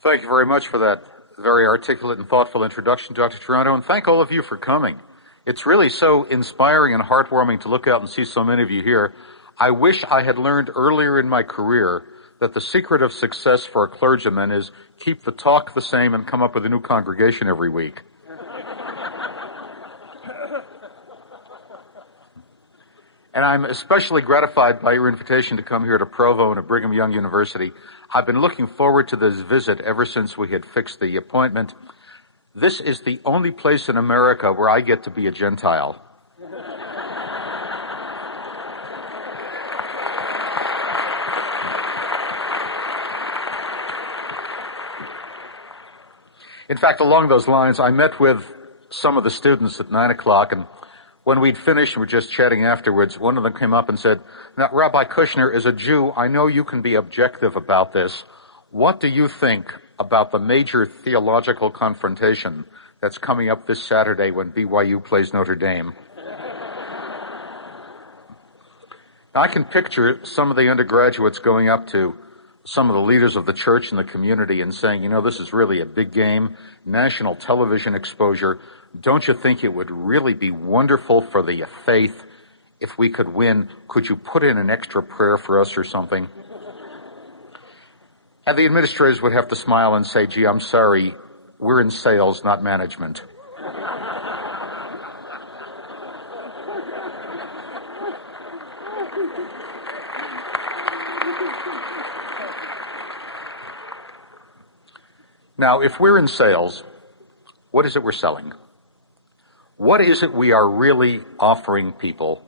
Thank you very much for that very articulate and thoughtful introduction, Dr. Toronto, and thank all of you for coming. It's really so inspiring and heartwarming to look out and see so many of you here. I wish I had learned earlier in my career that the secret of success for a clergyman is keep the talk the same and come up with a new congregation every week. And I'm especially gratified by your invitation to come here to Provo and to Brigham Young University. I've been looking forward to this visit ever since we had fixed the appointment. This is the only place in America where I get to be a Gentile. In fact, along those lines, I met with some of the students at 9 o'clock, and when we'd finished and were just chatting afterwards, one of them came up and said, "Now, Rabbi Kushner, as a Jew, I know you can be objective about this. What do you think about the major theological confrontation that's coming up this Saturday when BYU plays Notre Dame?" Now, I can picture some of the undergraduates going up to some of the leaders of the church and the community and saying, you know, this is really a big game, national television exposure. Don't you think it would really be wonderful for the faith if we could win? Could you put in an extra prayer for us or something? And the administrators would have to smile and say, gee, I'm sorry, we're in sales, not management. Now, if we're in sales, what is it we're selling? What is it we are really offering people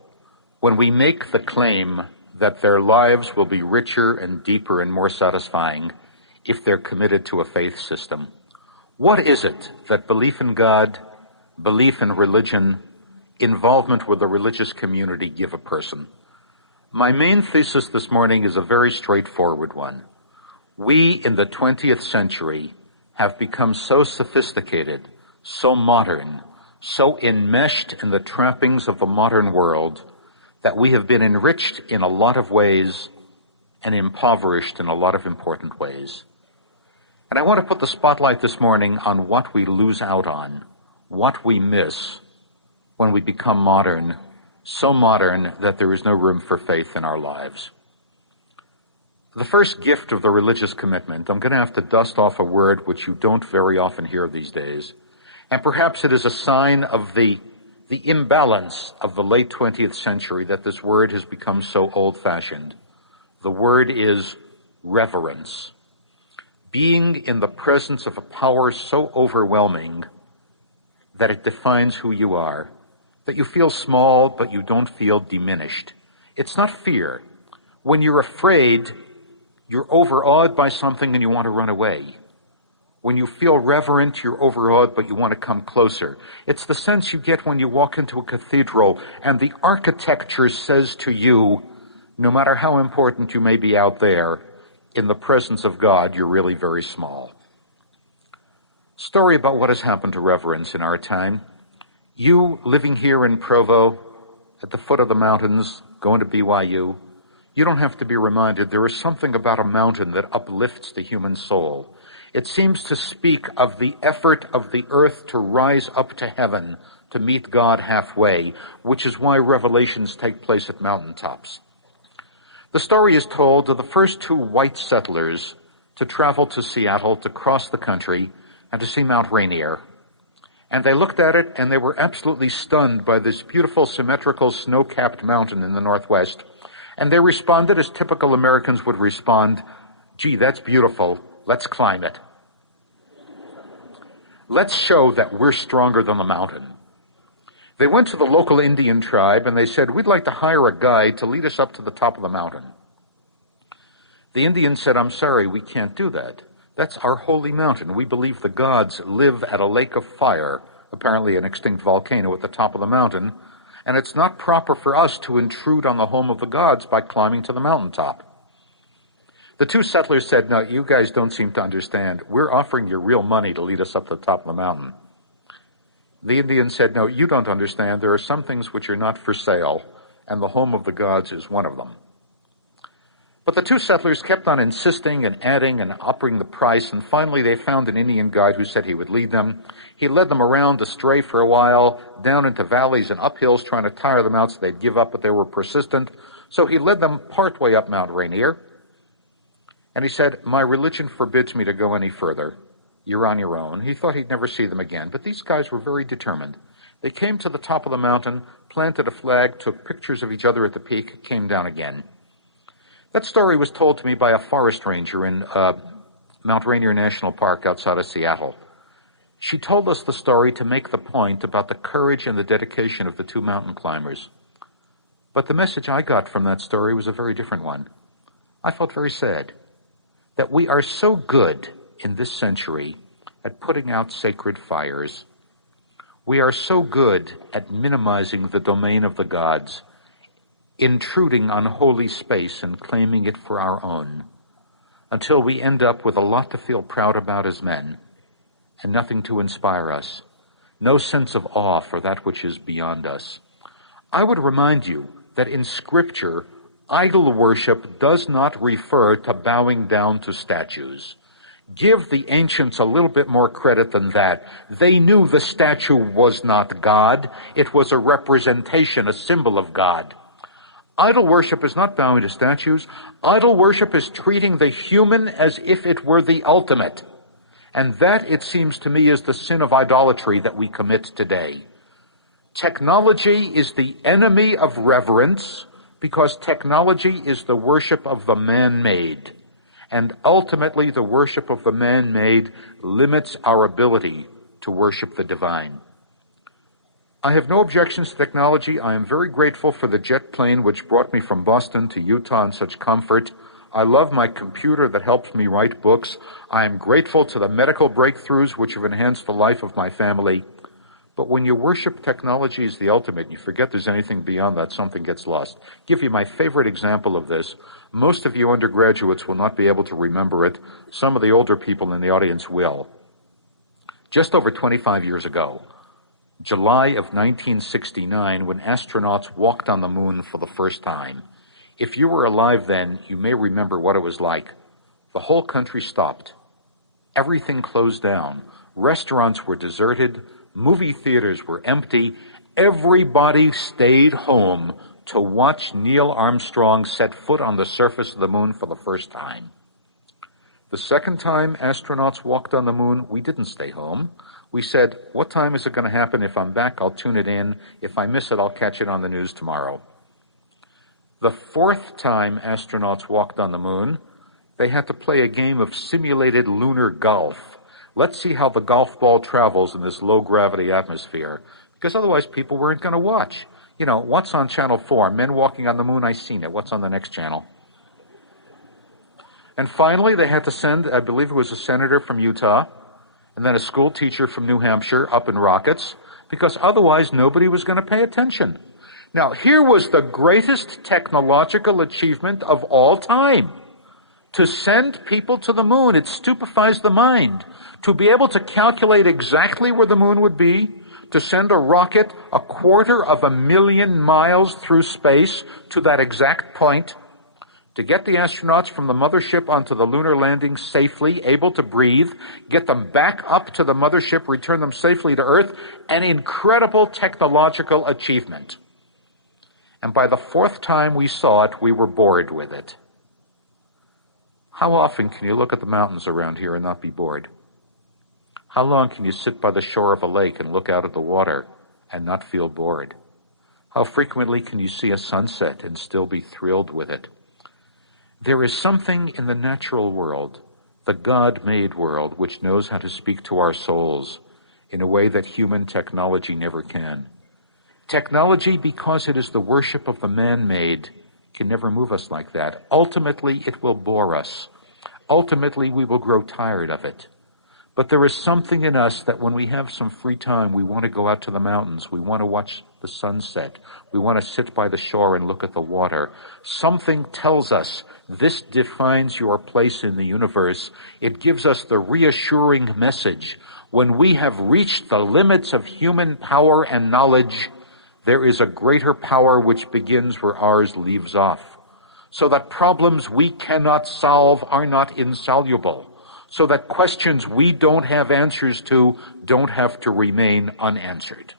when we make the claim that their lives will be richer and deeper and more satisfying if they're committed to a faith system? What is it that belief in God, belief in religion, involvement with the religious community give a person? My main thesis this morning is a very straightforward one. We in the 20th century have become so sophisticated, so modern, so enmeshed in the trappings of the modern world that we have been enriched in a lot of ways and impoverished in a lot of important ways. And I want to put the spotlight this morning on what we lose out on, what we miss when we become modern, so modern that there is no room for faith in our lives. The first gift of the religious commitment, I'm going to have to dust off a word which you don't very often hear these days. And perhaps it is a sign of the imbalance of the late 20th century that this word has become so old-fashioned. The word is reverence. Being in the presence of a power so overwhelming that it defines who you are, that you feel small but you don't feel diminished. It's not fear. When you're afraid, you're overawed by something and you want to run away. When you feel reverent, you're overawed, but you want to come closer. It's the sense you get when you walk into a cathedral and the architecture says to you, no matter how important you may be out there, in the presence of God, you're really very small. Story about what has happened to reverence in our time. You living here in Provo, at the foot of the mountains, going to BYU, you don't have to be reminded there is something about a mountain that uplifts the human soul. It seems to speak of the effort of the earth to rise up to heaven, to meet God halfway, which is why revelations take place at mountaintops. The story is told of the first two white settlers to travel to Seattle, to cross the country, and to see Mount Rainier. And they looked at it, and they were absolutely stunned by this beautiful, symmetrical, snow-capped mountain in the northwest. And they responded as typical Americans would respond, gee, that's beautiful, let's climb it. Let's show that we're stronger than the mountain. They went to the local Indian tribe and they said, we'd like to hire a guide to lead us up to the top of the mountain. The Indians said, I'm sorry, we can't do that. That's our holy mountain. We believe the gods live at a lake of fire, apparently an extinct volcano at the top of the mountain, and it's not proper for us to intrude on the home of the gods by climbing to the mountaintop. The two settlers said, no, you guys don't seem to understand. We're offering you real money to lead us up to the top of the mountain. The Indians said, no, you don't understand. There are some things which are not for sale, and the home of the gods is one of them. But the two settlers kept on insisting and adding and upping the price, and finally they found an Indian guide who said he would lead them. He led them around astray for a while, down into valleys and uphills, trying to tire them out so they'd give up, but they were persistent. So he led them partway up Mount Rainier, and he said, "My religion forbids me to go any further. You're on your own." He thought he'd never see them again, but these guys were very determined. They came to the top of the mountain, planted a flag, took pictures of each other at the peak, came down again. That story was told to me by a forest ranger in Mount Rainier National Park outside of Seattle. She told us the story to make the point about the courage and the dedication of the two mountain climbers. But the message I got from that story was a very different one. I felt very sad that we are so good in this century at putting out sacred fires. We are so good at minimizing the domain of the gods, intruding on holy space and claiming it for our own, until we end up with a lot to feel proud about as men, and nothing to inspire us, no sense of awe for that which is beyond us. I would remind you that in Scripture, idol worship does not refer to bowing down to statues. Give the ancients a little bit more credit than that. They knew the statue was not God. It was a representation, a symbol of God. Idol worship is not bowing to statues. Idol worship is treating the human as if it were the ultimate. And that, it seems to me, is the sin of idolatry that we commit today. Technology is the enemy of reverence because technology is the worship of the man-made. And ultimately, the worship of the man-made limits our ability to worship the divine. I have no objections to technology. I am very grateful for the jet plane which brought me from Boston to Utah in such comfort. I love my computer that helps me write books. I am grateful to the medical breakthroughs which have enhanced the life of my family. But when you worship technology as the ultimate, and you forget there's anything beyond that, something gets lost. I'll give you my favorite example of this. Most of you undergraduates will not be able to remember it. Some of the older people in the audience will. Just over 25 years ago, July of 1969, when astronauts walked on the moon for the first time. If you were alive then, you may remember what it was like. The whole country stopped. Everything closed down. Restaurants were deserted. Movie theaters were empty. Everybody stayed home to watch Neil Armstrong set foot on the surface of the moon for the first time. The second time astronauts walked on the moon, we didn't stay home. We said, what time is it going to happen? If I'm back, I'll tune it in. If I miss it, I'll catch it on the news tomorrow. The fourth time astronauts walked on the moon, they had to play a game of simulated lunar golf. Let's see how the golf ball travels in this low-gravity atmosphere, because otherwise people weren't going to watch. You know, what's on Channel 4? Men walking on the moon, I've seen it. What's on the next channel? And finally, they had to send, I believe it was a senator from Utah, and then a school teacher from New Hampshire up in rockets, because otherwise nobody was going to pay attention. Now, here was the greatest technological achievement of all time. To send people to the moon, it stupefies the mind. To be able to calculate exactly where the moon would be, to send a rocket 250,000 miles through space to that exact point, to get the astronauts from the mothership onto the lunar landing safely, able to breathe, get them back up to the mothership, return them safely to Earth, an incredible technological achievement. And by the fourth time we saw it, we were bored with it. How often can you look at the mountains around here and not be bored? How long can you sit by the shore of a lake and look out at the water and not feel bored? How frequently can you see a sunset and still be thrilled with it? There is something in the natural world, the God-made world, which knows how to speak to our souls in a way that human technology never can. Technology, because it is the worship of the man-made, can never move us like that. Ultimately, it will bore us. Ultimately, we will grow tired of it. But there is something in us that when we have some free time, we want to go out to the mountains. We want to watch the sunset. We want to sit by the shore and look at the water. Something tells us this defines your place in the universe. It gives us the reassuring message. When we have reached the limits of human power and knowledge, there is a greater power which begins where ours leaves off. so that problems we cannot solve are not insoluble, so that questions we don't have answers to don't have to remain unanswered.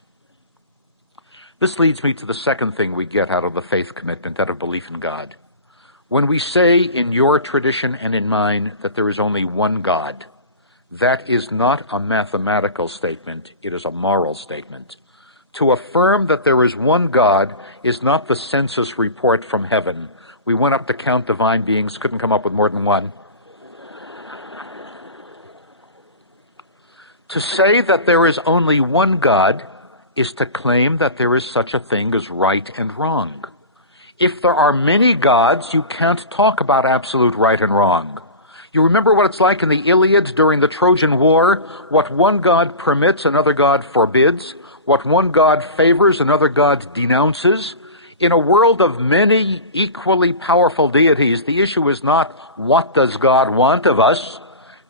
This leads me to the second thing we get out of the faith commitment, out of belief in God. When we say in your tradition and in mine that there is only one God, that is not a mathematical statement, it is a moral statement. To affirm that there is one God is not the census report from heaven. We went up to count divine beings, couldn't come up with more than one. To say that there is only one God is to claim that there is such a thing as right and wrong. If there are many gods, you can't talk about absolute right and wrong. You remember what it's like in the Iliad during the Trojan War? What one god permits, another god forbids. What one god favors, another god denounces. In a world of many equally powerful deities, the issue is not what does God want of us?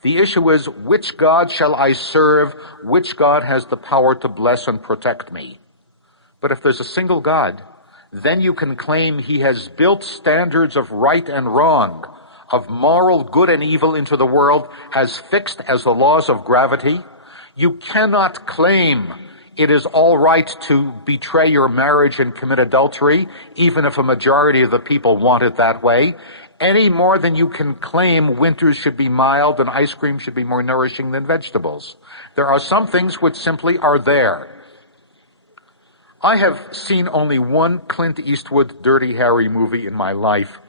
The issue is which God shall I serve? Which God has the power to bless and protect me? But if there's a single God, then you can claim he has built standards of right and wrong, of moral good and evil into the world as fixed as the laws of gravity. You cannot claim it is all right to betray your marriage and commit adultery, even if a majority of the people want it that way, any more than you can claim winters should be mild and ice cream should be more nourishing than vegetables. There are some things which simply are there. I have seen only one Clint Eastwood Dirty Harry movie in my life.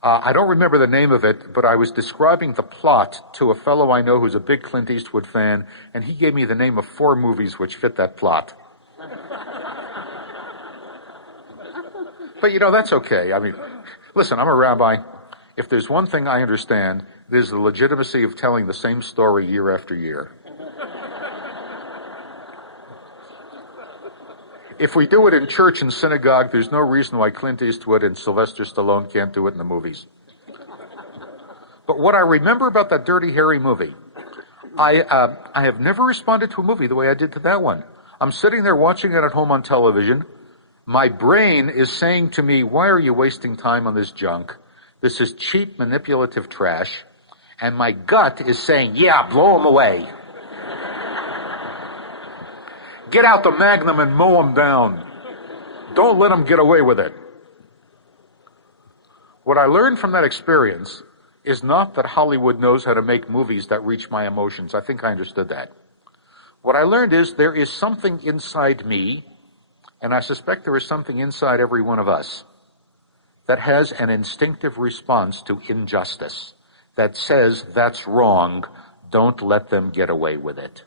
I don't remember the name of it, but I was describing the plot to a fellow I know who's a big Clint Eastwood fan, and he gave me the name of 4 movies which fit that plot. But, that's okay. I mean, listen, I'm a rabbi. If there's one thing I understand, it is the legitimacy of telling the same story year after year. If we do it in church and synagogue, there's no reason why Clint Eastwood and Sylvester Stallone can't do it in the movies. But what I remember about that Dirty Harry movie, I have never responded to a movie the way I did to that one. I'm sitting there watching it at home on television. My brain is saying to me, why are you wasting time on this junk? This is cheap, manipulative trash. And my gut is saying, yeah, blow them away. Get out the Magnum and mow them down. Don't let them get away with it. What I learned from that experience is not that Hollywood knows how to make movies that reach my emotions. I think I understood that. What I learned is there is something inside me, and I suspect there is something inside every one of us, that has an instinctive response to injustice, that says that's wrong, don't let them get away with it.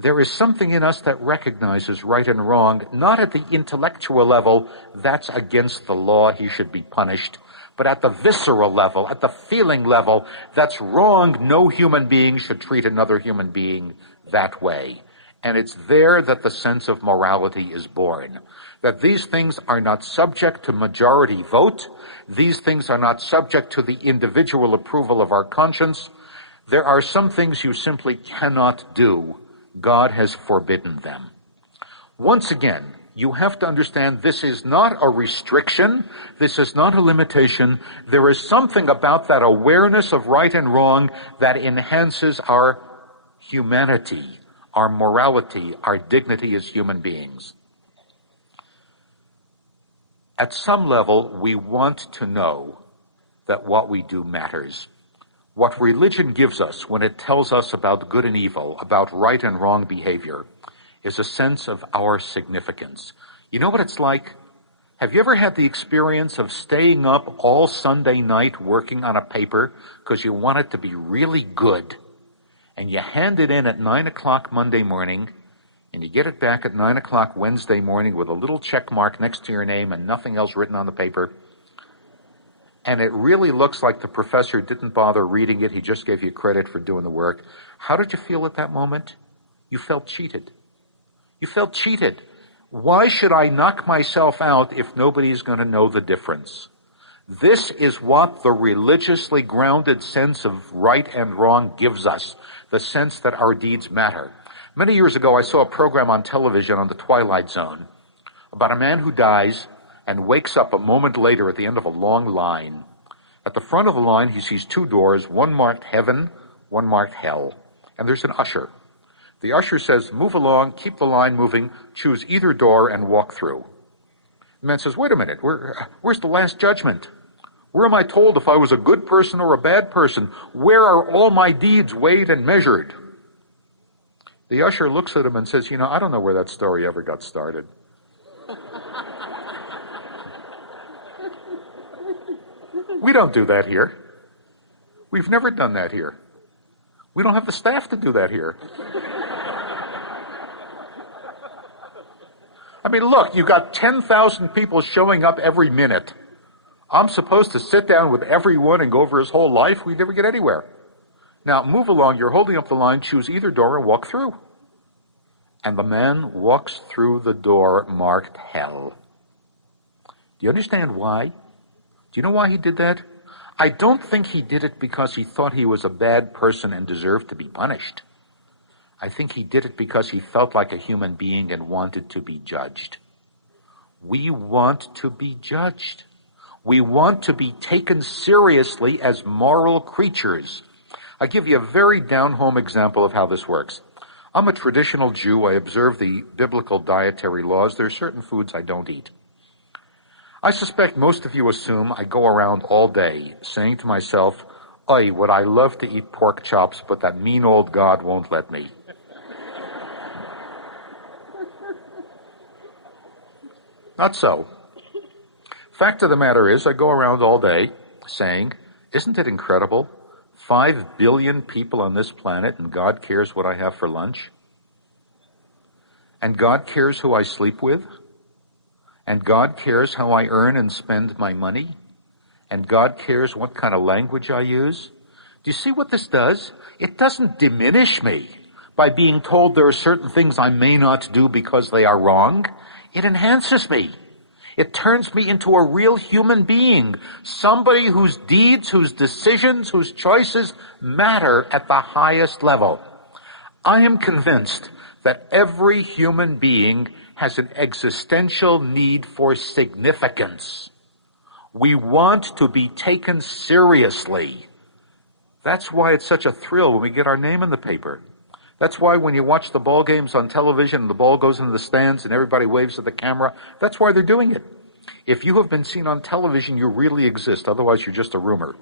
There is something in us that recognizes right and wrong, not at the intellectual level, that's against the law, he should be punished, but at the visceral level, at the feeling level, that's wrong, no human being should treat another human being that way. And it's there that the sense of morality is born. That these things are not subject to majority vote, these things are not subject to the individual approval of our conscience. There are some things you simply cannot do. God has forbidden them. Once again, you have to understand this is not a restriction, this is not a limitation. There is something about that awareness of right and wrong that enhances our humanity, our morality, our dignity as human beings. At some level, we want to know that what we do matters. What religion gives us when it tells us about good and evil, about right and wrong behavior, is a sense of our significance. You know what it's like? Have you ever had the experience of staying up all Sunday night working on a paper because you want it to be really good, and you hand it in at 9 o'clock Monday morning, and you get it back at 9 o'clock Wednesday morning with a little check mark next to your name and nothing else written on the paper, and it really looks like the professor didn't bother reading it, he just gave you credit for doing the work. How did you feel at that moment? You felt cheated. You felt cheated. Why should I knock myself out if nobody's going to know the difference? This is what the religiously grounded sense of right and wrong gives us, the sense that our deeds matter. Many years ago, I saw a program on television on the Twilight Zone about a man who dies, and wakes up a moment later at the end of a long line. At the front of the line, he sees two doors, one marked heaven, one marked hell, and there's an usher. The usher says, "Move along, keep the line moving, choose either door and walk through." The man says, "Wait a minute, where's the last judgment? Where am I told if I was a good person or a bad person? Where are all my deeds weighed and measured?" The usher looks at him and says, "I don't know where that story ever got started." We don't do that here. We've never done that here. We don't have the staff to do that here. I mean, look, you've got 10,000 people showing up every minute. I'm supposed to sit down with everyone and go over his whole life? We never get anywhere. Now, move along. You're holding up the line. Choose either door and walk through. And the man walks through the door marked hell. Do you understand why? Do you know why he did that? I don't think he did it because he thought he was a bad person and deserved to be punished. I think he did it because he felt like a human being and wanted to be judged. We want to be judged. We want to be taken seriously as moral creatures. I'll give you a very down-home example of how this works. I'm a traditional Jew. I observe the biblical dietary laws. There are certain foods I don't eat. I suspect most of you assume I go around all day saying to myself, "Oy, would I love to eat pork chops, but that mean old God won't let me." Not so. Fact of the matter is, I go around all day saying, "Isn't it incredible? 5 billion people on this planet, and God cares what I have for lunch. And God cares who I sleep with. And God cares how I earn and spend my money. And God cares what kind of language I use." Do you see what this does? It doesn't diminish me by being told there are certain things I may not do because they are wrong. It enhances me. It turns me into a real human being, somebody whose deeds, whose decisions, whose choices matter at the highest level. I am convinced that every human being has an existential need for significance. We want to be taken seriously. That's why it's such a thrill when we get our name in the paper. That's why when you watch the ball games on television and the ball goes into the stands and everybody waves at the camera, that's why they're doing it. If you have been seen on television, you really exist. Otherwise, you're just a rumor.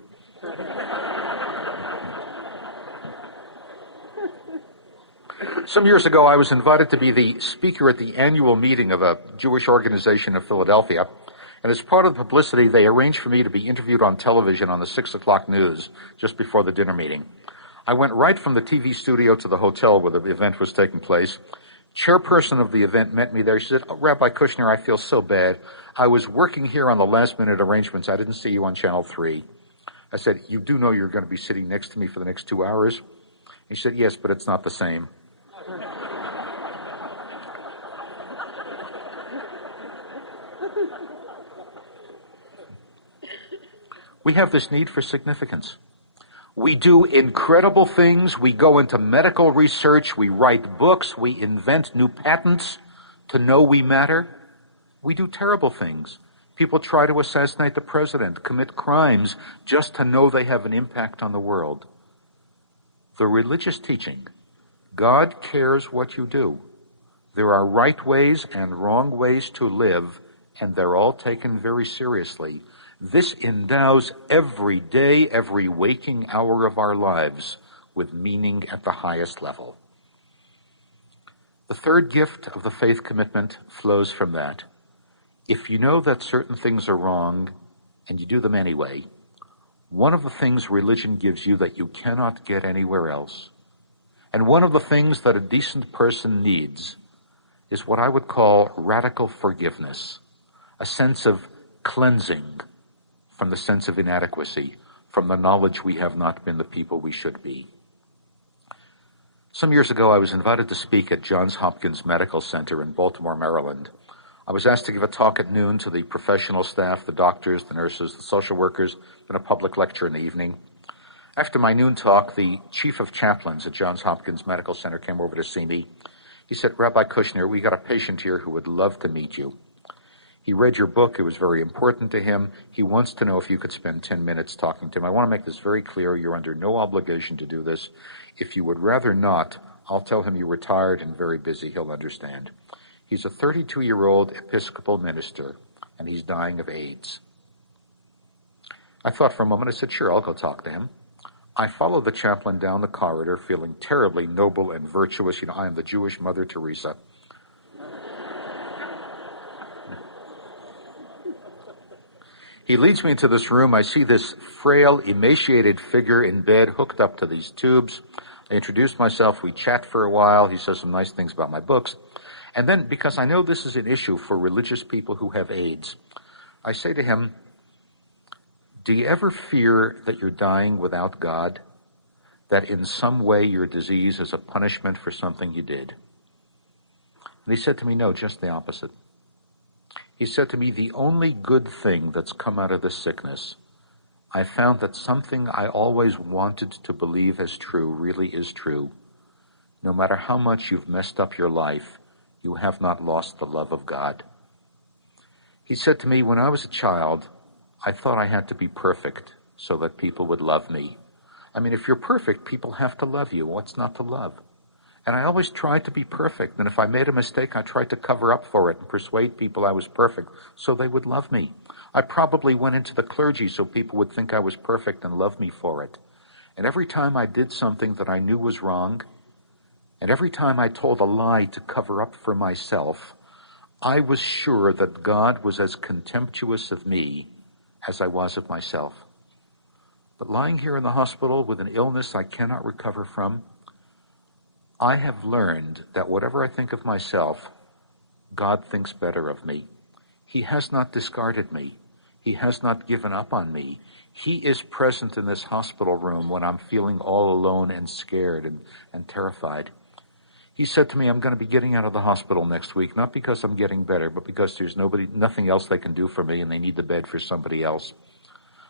Some years ago, I was invited to be the speaker at the annual meeting of a Jewish organization in Philadelphia. And as part of the publicity, they arranged for me to be interviewed on television on the 6 o'clock news just before the dinner meeting. I went right from the TV studio to the hotel where the event was taking place. Chairperson of the event met me there. She said, "Rabbi Kushner, I feel so bad. I was working here on the last-minute arrangements. I didn't see you on Channel 3. I said, "You do know you're going to be sitting next to me for the next 2 hours?" He said, "Yes, but it's not the same." We have this need for significance. We do incredible things. We go into medical research. We write books. We invent new patents to know we matter. We do terrible things. People try to assassinate the president, commit crimes just to know they have an impact on the world. The religious teaching, God cares what you do. There are right ways and wrong ways to live, and they're all taken very seriously. This endows every day, every waking hour of our lives with meaning at the highest level. The third gift of the faith commitment flows from that. If you know that certain things are wrong and you do them anyway, one of the things religion gives you that you cannot get anywhere else, and one of the things that a decent person needs, is what I would call radical forgiveness, a sense of cleansing from the sense of inadequacy, from the knowledge we have not been the people we should be. Some years ago, I was invited to speak at Johns Hopkins Medical Center in Baltimore, Maryland. I was asked to give a talk at noon to the professional staff, the doctors, the nurses, the social workers, and a public lecture in the evening. After my noon talk, the chief of chaplains at Johns Hopkins Medical Center came over to see me. He said, "Rabbi Kushner, we got a patient here who would love to meet you." He read your book. It was very important to him. He wants to know if you could spend 10 minutes talking to him. I want to make this very clear. You're under no obligation to do this. If you would rather not, I'll tell him you're retired and very busy. He'll understand. He's a 32-year-old Episcopal minister, and he's dying of AIDS. I thought for a moment. I said, sure, I'll go talk to him. I followed the chaplain down the corridor, feeling terribly noble and virtuous. You know, I am the Jewish Mother Teresa. He leads me into this room. I see this frail, emaciated figure in bed, hooked up to these tubes. I introduce myself. We chat for a while. He says some nice things about my books. And then, because I know this is an issue for religious people who have AIDS, I say to him, do you ever fear that you're dying without God? That in some way your disease is a punishment for something you did? And he said to me, no, just the opposite. He said to me, the only good thing that's come out of this sickness, I found that something I always wanted to believe as true really is true. No matter how much you've messed up your life, you have not lost the love of God. He said to me, when I was a child, I thought I had to be perfect so that people would love me. I mean, if you're perfect, people have to love you. What's not to love? And I always tried to be perfect. And if I made a mistake, I tried to cover up for it and persuade people I was perfect so they would love me. I probably went into the clergy so people would think I was perfect and love me for it. And every time I did something that I knew was wrong, and every time I told a lie to cover up for myself, I was sure that God was as contemptuous of me as I was of myself. But lying here in the hospital with an illness I cannot recover from, I have learned that whatever I think of myself, God thinks better of me. He has not discarded me. He has not given up on me. He is present in this hospital room when I'm feeling all alone and scared and terrified. He said to me, I'm going to be getting out of the hospital next week, not because I'm getting better, but because there's nothing else they can do for me and they need the bed for somebody else.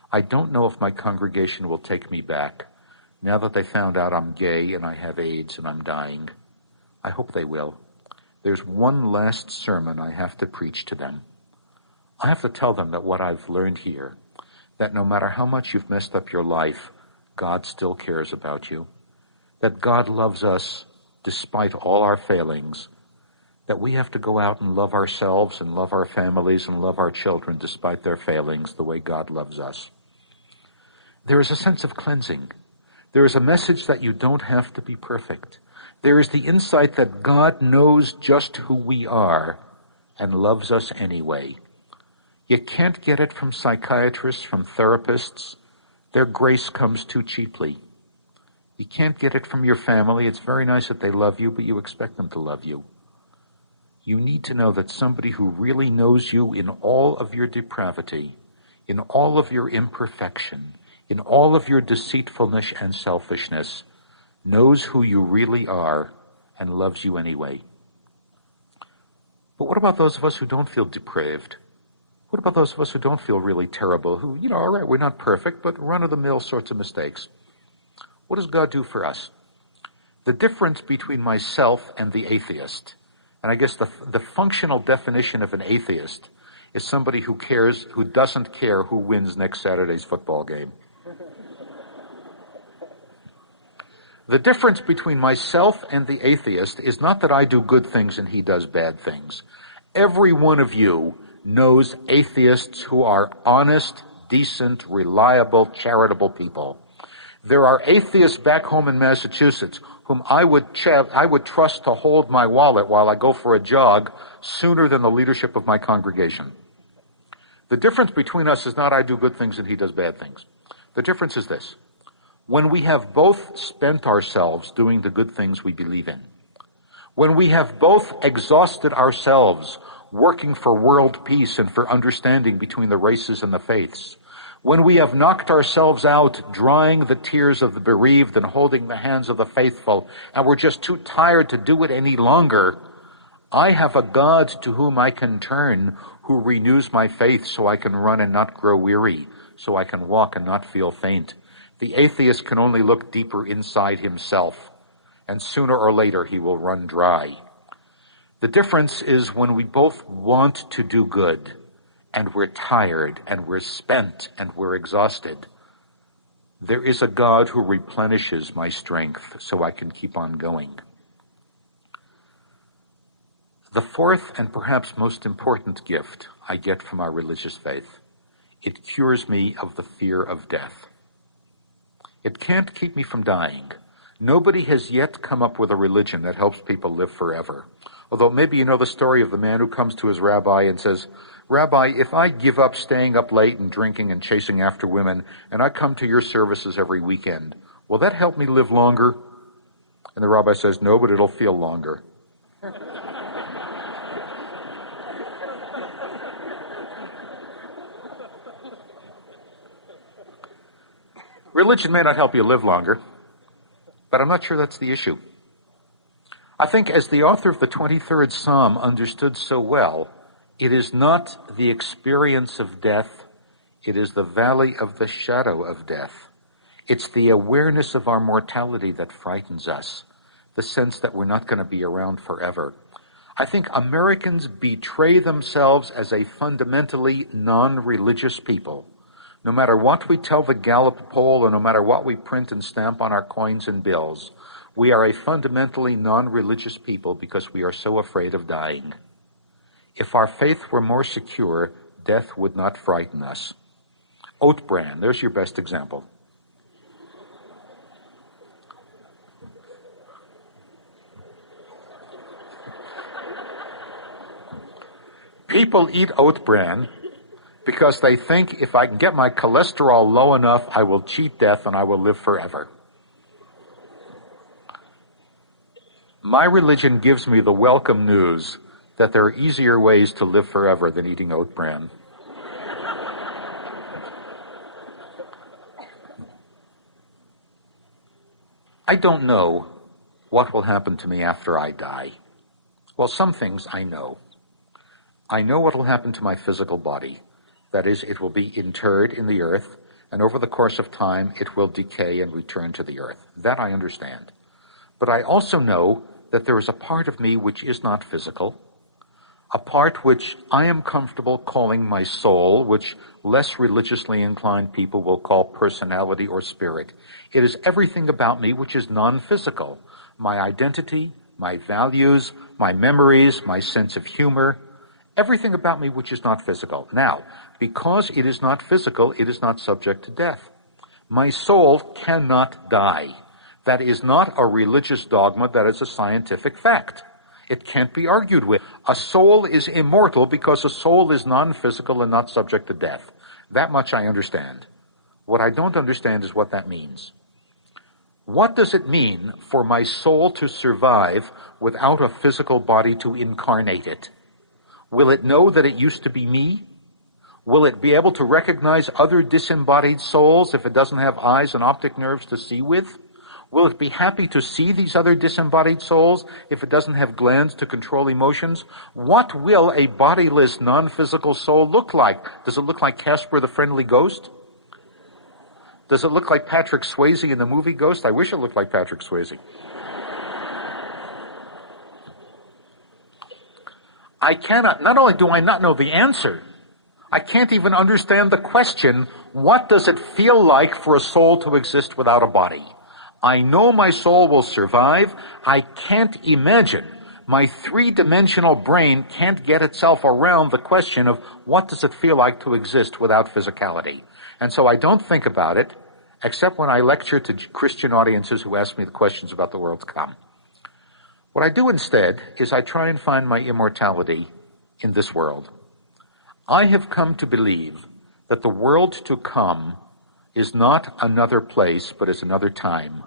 I don't know if my congregation will take me back now that they found out I'm gay and I have AIDS and I'm dying. I hope they will. There's one last sermon I have to preach to them. I have to tell them that what I've learned here, that no matter how much you've messed up your life, God still cares about you, that God loves us despite all our failings, that we have to go out and love ourselves and love our families and love our children despite their failings the way God loves us. There is a sense of cleansing. There is a message that you don't have to be perfect. There is the insight that God knows just who we are and loves us anyway. You can't get it from psychiatrists, from therapists. Their grace comes too cheaply. You can't get it from your family. It's very nice that they love you, but you expect them to love you. You need to know that somebody who really knows you in all of your depravity, in all of your imperfection, in all of your deceitfulness and selfishness, knows who you really are and loves you anyway. But what about those of us who don't feel depraved? What about those of us who don't feel really terrible, who, all right, we're not perfect, but run-of-the-mill sorts of mistakes? What does God do for us? The difference between myself and the atheist, and I guess the functional definition of an atheist is somebody who doesn't care who wins next Saturday's football game. The difference between myself and the atheist is not that I do good things and he does bad things. Every one of you knows atheists who are honest, decent, reliable, charitable people. There are atheists back home in Massachusetts whom I would trust to hold my wallet while I go for a jog sooner than the leadership of my congregation. The difference between us is not I do good things and he does bad things. The difference is this. When we have both spent ourselves doing the good things we believe in, when we have both exhausted ourselves working for world peace and for understanding between the races and the faiths, when we have knocked ourselves out drying the tears of the bereaved and holding the hands of the faithful, and we're just too tired to do it any longer, I have a God to whom I can turn who renews my faith so I can run and not grow weary, so I can walk and not feel faint. The atheist can only look deeper inside himself, and sooner or later he will run dry. The difference is when we both want to do good, and we're tired and we're spent and we're exhausted, there is a God who replenishes my strength so I can keep on going. The fourth and perhaps most important gift I get from our religious faith, it cures me of the fear of death. It can't keep me from dying. Nobody has yet come up with a religion that helps people live forever. Although maybe you know the story of the man who comes to his rabbi and says, "Rabbi, if I give up staying up late and drinking and chasing after women, and I come to your services every weekend, will that help me live longer?" And the rabbi says, "No, but it'll feel longer." Religion may not help you live longer, but I'm not sure that's the issue. I think, as the author of the 23rd Psalm understood so well, it is not the experience of death, it is the valley of the shadow of death. It's the awareness of our mortality that frightens us, the sense that we're not going to be around forever. I think Americans betray themselves as a fundamentally non-religious people. No matter what we tell the Gallup poll, and no matter what we print and stamp on our coins and bills, we are a fundamentally non-religious people because we are so afraid of dying. If our faith were more secure, death would not frighten us. Oat bran, there's your best example. People eat oat bran because they think if I can get my cholesterol low enough, I will cheat death and I will live forever. My religion gives me the welcome news that there are easier ways to live forever than eating oat bran. I don't know what will happen to me after I die. Well, some things I know. I know what will happen to my physical body. That is, it will be interred in the earth, and over the course of time, it will decay and return to the earth. That I understand. But I also know that there is a part of me which is not physical, a part which I am comfortable calling my soul, which less religiously inclined people will call personality or spirit. It is everything about me which is non-physical. My identity, my values, my memories, my sense of humor, everything about me which is not physical. Now, because it is not physical, it is not subject to death. My soul cannot die. That is not a religious dogma, that is a scientific fact. It can't be argued with. A soul is immortal because a soul is non-physical and not subject to death. That much I understand. What I don't understand is what that means. What does it mean for my soul to survive without a physical body to incarnate it? Will it know that it used to be me? Will it be able to recognize other disembodied souls if it doesn't have eyes and optic nerves to see with? Will it be happy to see these other disembodied souls if it doesn't have glands to control emotions? What will a bodiless, non-physical soul look like? Does it look like Casper the Friendly Ghost? Does it look like Patrick Swayze in the movie Ghost? I wish it looked like Patrick Swayze. Not only do I not know the answer, I can't even understand the question, what does it feel like for a soul to exist without a body? I know my soul will survive. I can't imagine. My three-dimensional brain can't get itself around the question of what does it feel like to exist without physicality. And so I don't think about it, except when I lecture to Christian audiences who ask me the questions about the world to come. What I do instead is I try and find my immortality in this world. I have come to believe that the world to come is not another place, but is another time.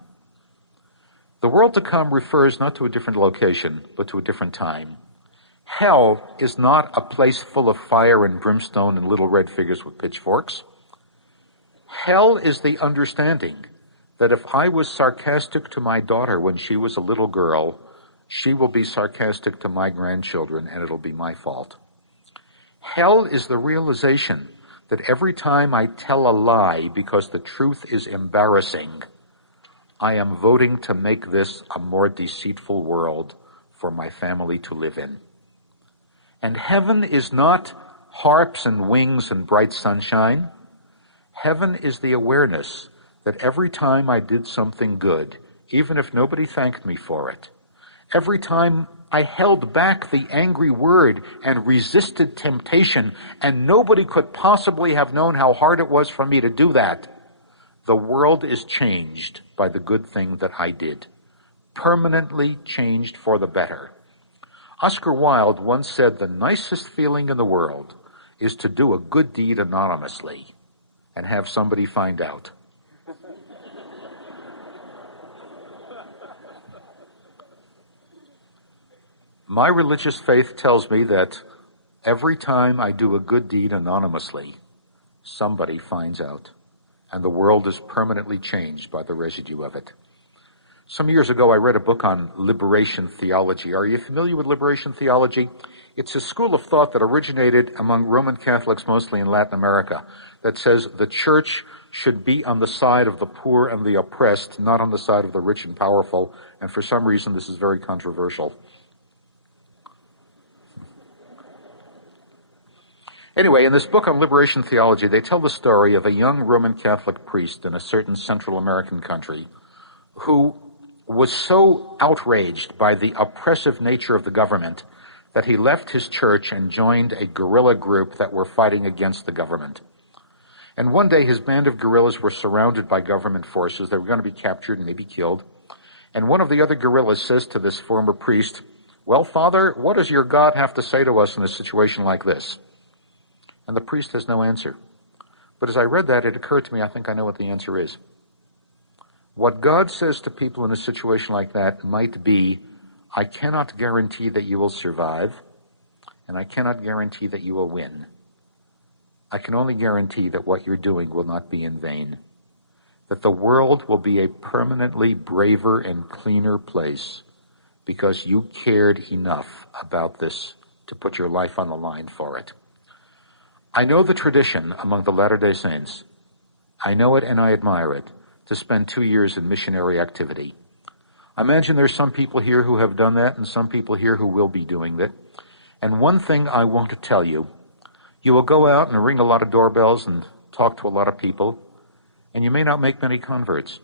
The world to come refers not to a different location, but to a different time. Hell is not a place full of fire and brimstone and little red figures with pitchforks. Hell is the understanding that if I was sarcastic to my daughter when she was a little girl, she will be sarcastic to my grandchildren, and it'll be my fault. Hell is the realization that every time I tell a lie because the truth is embarrassing, I am voting to make this a more deceitful world for my family to live in. And heaven is not harps and wings and bright sunshine. Heaven is the awareness that every time I did something good, even if nobody thanked me for it, every time I held back the angry word and resisted temptation, and nobody could possibly have known how hard it was for me to do that, the world is changed by the good thing that I did, permanently changed for the better. Oscar Wilde once said the nicest feeling in the world is to do a good deed anonymously and have somebody find out. My religious faith tells me that every time I do a good deed anonymously, somebody finds out, and the world is permanently changed by the residue of it. Some years ago, I read a book on liberation theology. Are you familiar with liberation theology? It's a school of thought that originated among Roman Catholics, mostly in Latin America, that says the church should be on the side of the poor and the oppressed, not on the side of the rich and powerful, and for some reason this is very controversial. Anyway, in this book on liberation theology, they tell the story of a young Roman Catholic priest in a certain Central American country who was so outraged by the oppressive nature of the government that he left his church and joined a guerrilla group that were fighting against the government. And one day his band of guerrillas were surrounded by government forces. They were going to be captured and maybe killed. And one of the other guerrillas says to this former priest, "Well, Father, what does your God have to say to us in a situation like this?" And the priest has no answer. But as I read that, it occurred to me, I think I know what the answer is. What God says to people in a situation like that might be, I cannot guarantee that you will survive, and I cannot guarantee that you will win. I can only guarantee that what you're doing will not be in vain, that the world will be a permanently braver and cleaner place because you cared enough about this to put your life on the line for it. I know the tradition among the Latter-day Saints. I know it and I admire it, to spend 2 years in missionary activity. I imagine there's some people here who have done that and some people here who will be doing that. And one thing I want to tell you, you will go out and ring a lot of doorbells and talk to a lot of people, and you may not make many converts.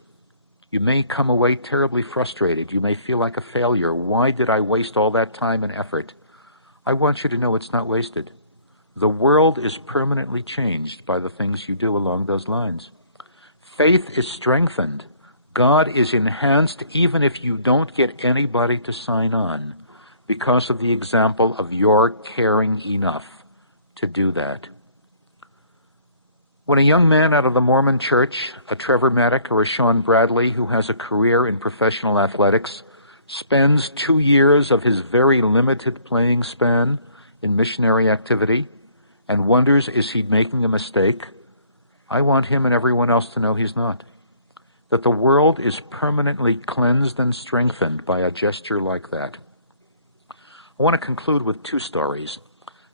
You may come away terribly frustrated. You may feel like a failure. Why did I waste all that time and effort? I want you to know it's not wasted. The world is permanently changed by the things you do along those lines. Faith is strengthened. God is enhanced even if you don't get anybody to sign on because of the example of your caring enough to do that. When a young man out of the Mormon church, a Trevor Maddock or a Sean Bradley who has a career in professional athletics, spends 2 years of his very limited playing span in missionary activity and wonders, is he making a mistake? I want him and everyone else to know he's not. That the world is permanently cleansed and strengthened by a gesture like that. I want to conclude with 2 stories.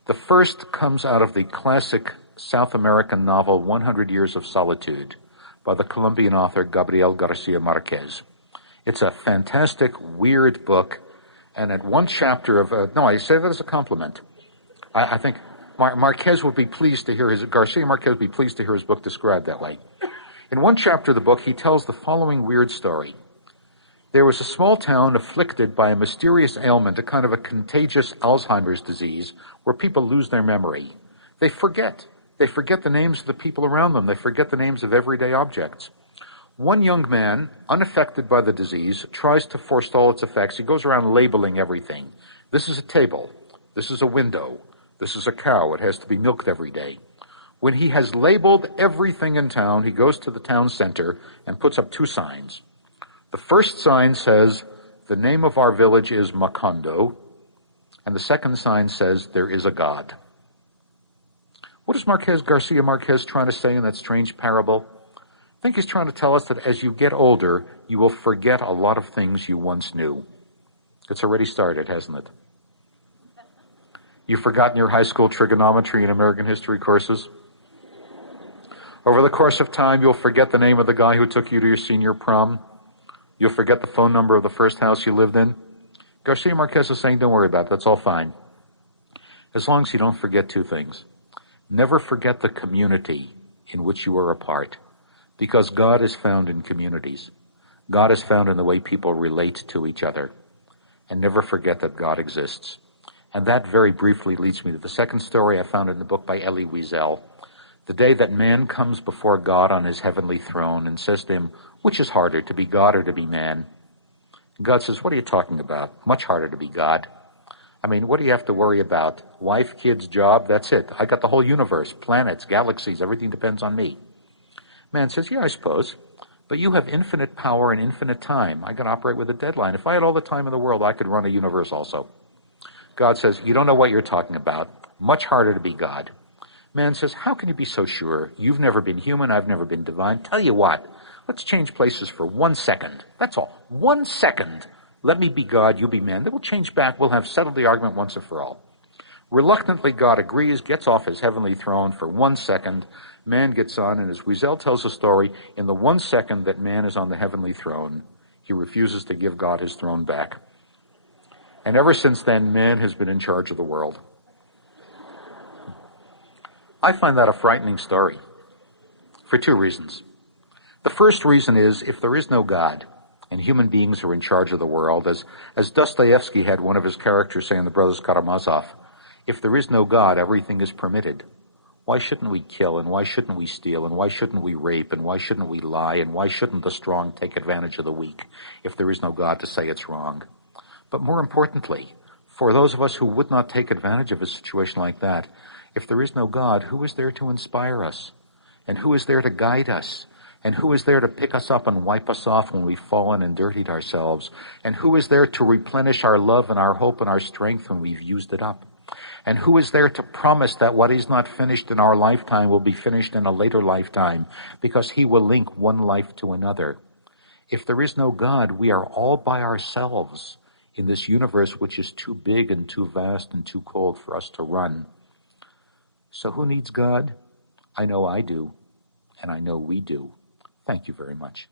The first comes out of the classic South American novel 100 Years of Solitude by the Colombian author Gabriel Garcia Marquez. It's a fantastic, weird book, and at one chapter of no, I say that as a compliment. I think Marquez would be pleased to hear Garcia Marquez would be pleased to hear his book described that way. In one chapter of the book, he tells the following weird story. There was a small town afflicted by a mysterious ailment, a kind of a contagious Alzheimer's disease, where people lose their memory. They forget. They forget the names of the people around them. They forget the names of everyday objects. One young man, unaffected by the disease, tries to forestall its effects. He goes around labeling everything. This is a table. This is a window. This is a cow. It has to be milked every day. When he has labeled everything in town, he goes to the town center and puts up 2 signs. The first sign says, the name of our village is Macondo, and the second sign says, there is a God. What is Garcia Marquez trying to say in that strange parable? I think he's trying to tell us that as you get older, you will forget a lot of things you once knew. It's already started, hasn't it? You've forgotten your high school trigonometry and American history courses. Over the course of time, you'll forget the name of the guy who took you to your senior prom. You'll forget the phone number of the first house you lived in. Garcia Marquez is saying, don't worry about it. That's all fine. As long as you don't forget 2 things. Never forget the community in which you are a part, because God is found in communities. God is found in the way people relate to each other. And never forget that God exists. And that very briefly leads me to the second story I found in the book by Elie Wiesel. The day that man comes before God on his heavenly throne and says to him, which is harder, to be God or to be man? And God says, what are you talking about? Much harder to be God. I mean, what do you have to worry about? Wife, kids, job, that's it. I got the whole universe, planets, galaxies, everything depends on me. Man says, yeah, I suppose. But you have infinite power and infinite time. I can operate with a deadline. If I had all the time in the world, I could run a universe also. God says, you don't know what you're talking about. Much harder to be God. Man says, how can you be so sure? You've never been human. I've never been divine. Tell you what, let's change places for 1 second. That's all. 1 second. Let me be God, you be man. Then we'll change back. We'll have settled the argument once and for all. Reluctantly, God agrees, gets off his heavenly throne for 1 second. Man gets on, and as Wiesel tells the story, in the 1 second that man is on the heavenly throne, he refuses to give God his throne back. And ever since then, man has been in charge of the world. I find that a frightening story for 2 reasons. The first reason is, if there is no God, and human beings are in charge of the world, as Dostoevsky had one of his characters say in The Brothers Karamazov, if there is no God, everything is permitted. Why shouldn't we kill, and why shouldn't we steal, and why shouldn't we rape, and why shouldn't we lie, and why shouldn't the strong take advantage of the weak if there is no God to say it's wrong? But more importantly, for those of us who would not take advantage of a situation like that, if there is no God, who is there to inspire us? And who is there to guide us? And who is there to pick us up and wipe us off when we've fallen and dirtied ourselves? And who is there to replenish our love and our hope and our strength when we've used it up? And who is there to promise that what is not finished in our lifetime will be finished in a later lifetime, because he will link one life to another? If there is no God, we are all by ourselves in this universe which is too big and too vast and too cold for us to run. So who needs God? I know I do, and I know we do. Thank you very much.